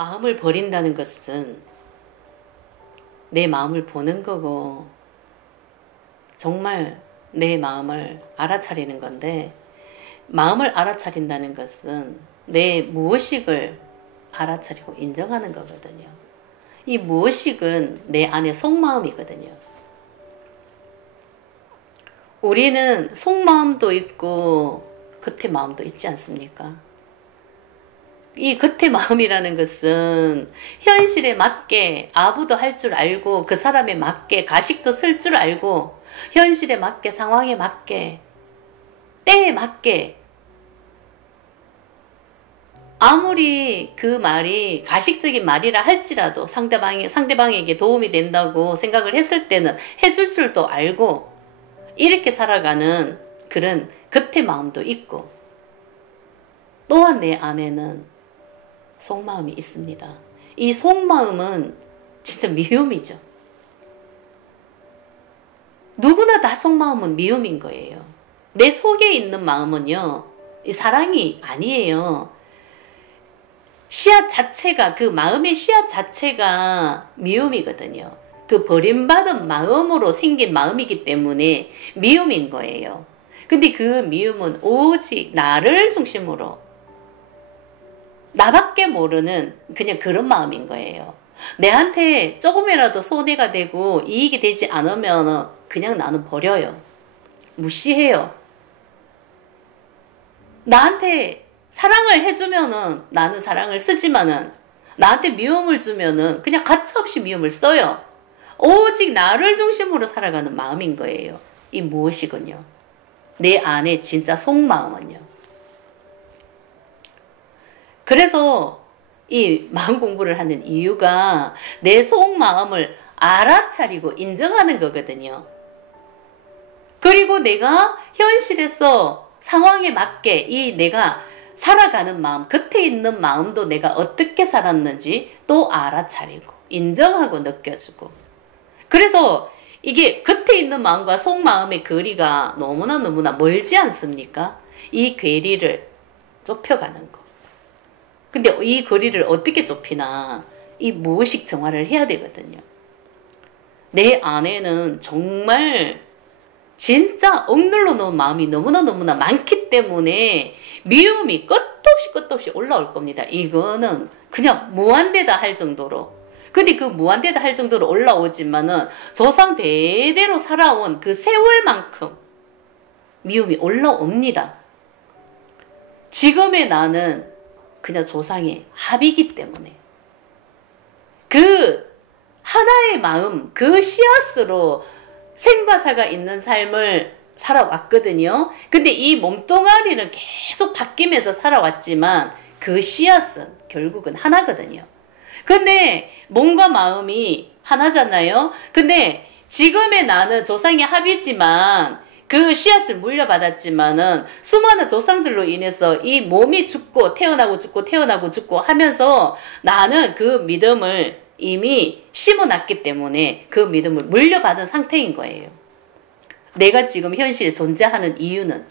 마음을 버린다는 것은 내 마음을 보는 거고 정말 내 마음을 알아차리는 건데, 마음을 알아차린다는 것은 내 무의식을 알아차리고 인정하는 거거든요. 이 무의식은 내 안의 속마음이거든요. 우리는 속마음도 있고 겉의 마음도 있지 않습니까? 이 겉의 마음이라는 것은 현실에 맞게 아부도 할 줄 알고, 그 사람에 맞게 가식도 쓸 줄 알고, 현실에 맞게, 상황에 맞게, 때에 맞게, 아무리 그 말이 가식적인 말이라 할지라도 상대방에게 도움이 된다고 생각을 했을 때는 해줄 줄도 알고 이렇게 살아가는 그런 겉의 마음도 있고, 또한 내 안에는 속마음이 있습니다. 이 속마음은 진짜 미움이죠. 누구나 다 속마음은 미움인 거예요. 내 속에 있는 마음은요, 이 사랑이 아니에요. 씨앗 자체가, 그 마음의 씨앗 자체가 미움이거든요. 그 버림받은 마음으로 생긴 마음이기 때문에 미움인 거예요. 근데 그 미움은 오직 나를 중심으로, 나밖에 모르는 그냥 그런 마음인 거예요. 내한테 조금이라도 손해가 되고 이익이 되지 않으면 그냥 나는 버려요. 무시해요. 나한테 사랑을 해주면은 나는 사랑을 쓰지만은, 나한테 미움을 주면은 그냥 가차없이 미움을 써요. 오직 나를 중심으로 살아가는 마음인 거예요. 이 무엇이군요. 내 안에 진짜 속마음은요. 그래서 이 마음 공부를 하는 이유가 내 속마음을 알아차리고 인정하는 거거든요. 그리고 내가 현실에서 상황에 맞게 이 내가 살아가는 마음, 겉에 있는 마음도 내가 어떻게 살았는지 또 알아차리고 인정하고 느껴주고. 그래서 이게 겉에 있는 마음과 속마음의 거리가 너무나 멀지 않습니까? 이 괴리를 좁혀가는 거. 근데 이 거리를 어떻게 좁히나, 이 무의식 정화를 해야 되거든요. 내 안에는 정말 진짜 억눌러 놓은 마음이 너무나 많기 때문에 미움이 끝도 없이 올라올 겁니다. 이거는 그냥 무한대다 할 정도로. 근데 그 무한대다 할 정도로 올라오지만은 조상 대대로 살아온 그 세월만큼 미움이 올라옵니다. 지금의 나는 그냥 조상의 합이기 때문에 그 하나의 마음, 그 씨앗으로 생과 사가 있는 삶을 살아왔거든요. 근데 이 몸뚱아리는 계속 바뀌면서 살아왔지만 그 씨앗은 결국은 하나거든요. 근데 몸과 마음이 하나잖아요. 근데 지금의 나는 조상의 합이지만 그 씨앗을 물려받았지만은 수많은 조상들로 인해서 이 몸이 죽고 태어나고 죽고 태어나고 죽고 하면서 나는 그 믿음을 이미 심어놨기 때문에 그 믿음을 물려받은 상태인 거예요. 내가 지금 현실에 존재하는 이유는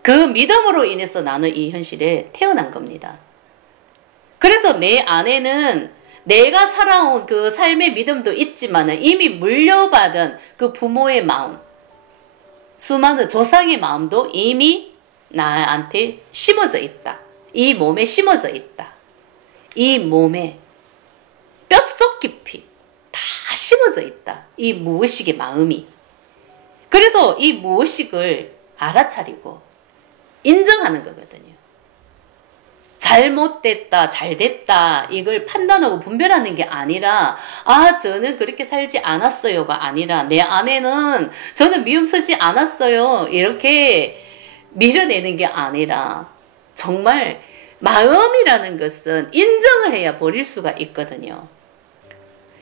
그 믿음으로 인해서 나는 이 현실에 태어난 겁니다. 그래서 내 안에는 내가 살아온 그 삶의 믿음도 있지만 이미 물려받은 그 부모의 마음, 수많은 조상의 마음도 이미 나한테 심어져 있다. 이 몸에 심어져 있다. 이 몸에 뼛속 깊이 다 심어져 있다. 이 무의식의 마음이. 그래서 이 무의식을 알아차리고 인정하는 거거든요. 잘못됐다, 잘됐다 이걸 판단하고 분별하는 게 아니라, 아 저는 그렇게 살지 않았어요가 아니라, 내 안에는 저는 미움 쓰지 않았어요 이렇게 밀어내는 게 아니라, 정말 마음이라는 것은 인정을 해야 버릴 수가 있거든요.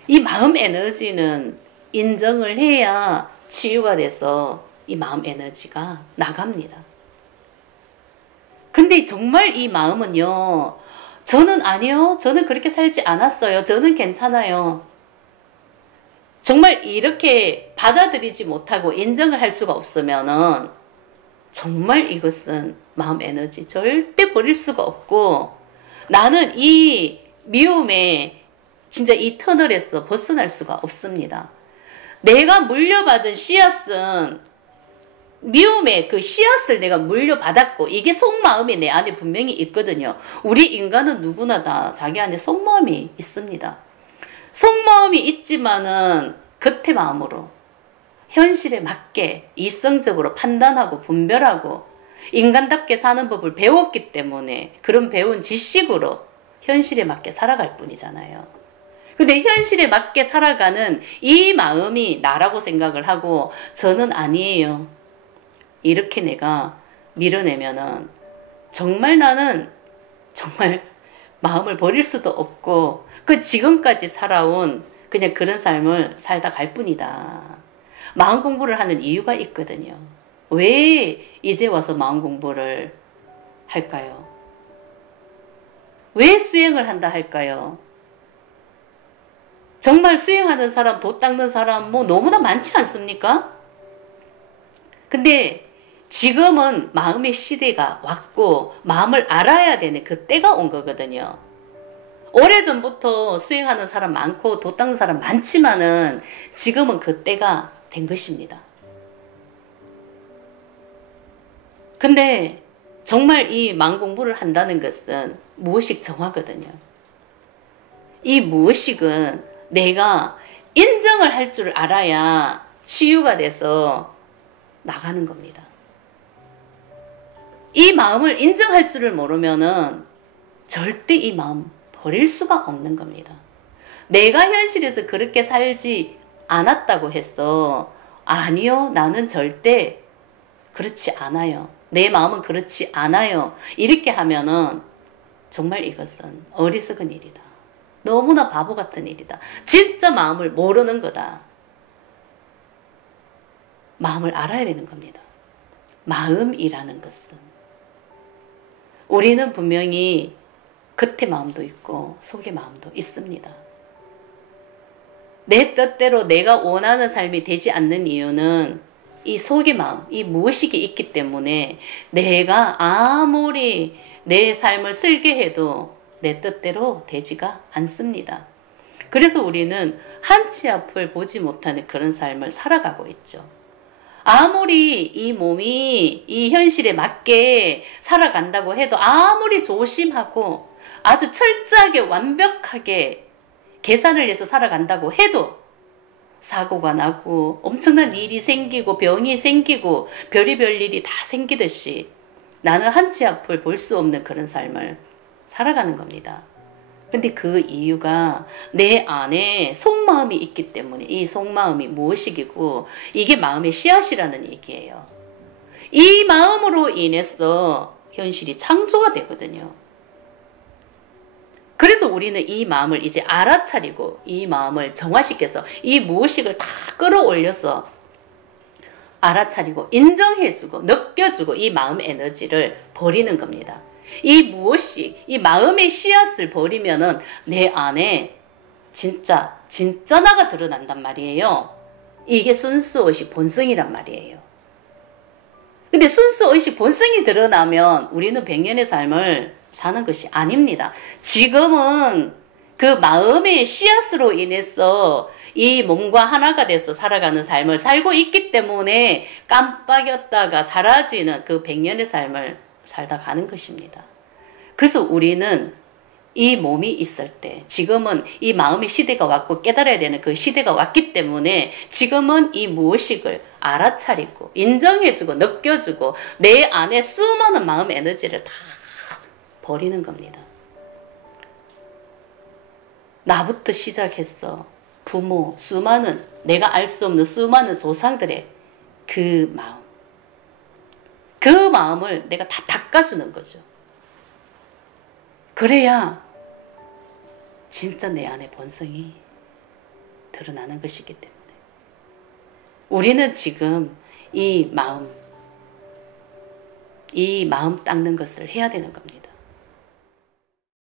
이 마음 에너지는 인정을 해야 치유가 돼서 이 마음 에너지가 나갑니다. 근데 정말 이 마음은요, 저는 아니요, 저는 그렇게 살지 않았어요, 저는 괜찮아요, 정말 이렇게 받아들이지 못하고 인정을 할 수가 없으면은 정말 이것은 마음 에너지 절대 버릴 수가 없고, 나는 이 미움에 진짜 이 터널에서 벗어날 수가 없습니다. 내가 물려받은 씨앗은 미움의 그 씨앗을 내가 물려받았고 이게 속마음이 내 안에 분명히 있거든요. 우리 인간은 누구나 다 자기 안에 속마음이 있습니다. 속마음이 있지만은 겉의 마음으로 현실에 맞게 이성적으로 판단하고 분별하고 인간답게 사는 법을 배웠기 때문에 그런 배운 지식으로 현실에 맞게 살아갈 뿐이잖아요. 근데 현실에 맞게 살아가는 이 마음이 나라고 생각을 하고 저는 아니에요. 이렇게 내가 밀어내면은 정말 나는 정말 마음을 버릴 수도 없고 그 지금까지 살아온 그냥 그런 삶을 살다 갈 뿐이다. 마음 공부를 하는 이유가 있거든요. 왜 이제 와서 마음 공부를 할까요? 왜 수행을 한다 할까요? 정말 수행하는 사람, 도 닦는 사람 뭐 너무나 많지 않습니까? 근데 지금은 마음의 시대가 왔고 마음을 알아야 되는 그 때가 온 거거든요. 오래전부터 수행하는 사람 많고 도 닦는 사람 많지만은 지금은 그 때가 된 것입니다. 근데 정말 이 마음 공부를 한다는 것은 무의식 정화거든요. 이 무의식은 내가 인정을 할 줄 알아야 치유가 돼서 나가는 겁니다. 이 마음을 인정할 줄을 모르면은 절대 이 마음 버릴 수가 없는 겁니다. 내가 현실에서 그렇게 살지 않았다고 했어. 아니요, 나는 절대 그렇지 않아요. 내 마음은 그렇지 않아요. 이렇게 하면은 정말 이것은 어리석은 일이다. 너무나 바보 같은 일이다. 진짜 마음을 모르는 거다. 마음을 알아야 되는 겁니다. 마음이라는 것은 우리는 분명히 겉의 마음도 있고 속의 마음도 있습니다. 내 뜻대로 내가 원하는 삶이 되지 않는 이유는 이 속의 마음, 이 무의식이 있기 때문에 내가 아무리 내 삶을 쓸게 해도 내 뜻대로 되지가 않습니다. 그래서 우리는 한치 앞을 보지 못하는 그런 삶을 살아가고 있죠. 아무리 이 몸이 이 현실에 맞게 살아간다고 해도 아무리 조심하고 아주 철저하게 완벽하게 계산을 해서 살아간다고 해도 사고가 나고 엄청난 일이 생기고 병이 생기고 별의별 일이 다 생기듯이 나는 한치 앞을 볼 수 없는 그런 삶을 살아가는 겁니다. 근데 그 이유가 내 안에 속마음이 있기 때문에 이 속마음이 무의식이고 이게 마음의 씨앗이라는 얘기예요. 이 마음으로 인해서 현실이 창조가 되거든요. 그래서 우리는 이 마음을 이제 알아차리고 이 마음을 정화시켜서 이 무의식을 다 끌어올려서 알아차리고 인정해주고 느껴주고 이 마음 에너지를 버리는 겁니다. 이 무의식, 이 마음의 씨앗을 버리면은 내 안에 진짜 나가 드러난단 말이에요. 이게 순수의식 본성이란 말이에요. 근데 순수의식 본성이 드러나면 우리는 백년의 삶을 사는 것이 아닙니다. 지금은 그 마음의 씨앗으로 인해서 이 몸과 하나가 돼서 살아가는 삶을 살고 있기 때문에 깜빡였다가 사라지는 그 백년의 삶을 살다 가는 것입니다. 그래서 우리는 이 몸이 있을 때 지금은 이 마음의 시대가 왔고 깨달아야 되는 그 시대가 왔기 때문에 지금은 이 무의식을 알아차리고 인정해주고 느껴주고 내 안에 수많은 마음 에너지를 다 버리는 겁니다. 나부터 시작해서 부모, 수많은 내가 알 수 없는 수많은 조상들의 그 마음, 그 마음을 내가 다 닦아주는 거죠. 그래야 진짜 내 안의 본성이 드러나는 것이기 때문에 우리는 지금 이 마음 닦는 것을 해야 되는 겁니다.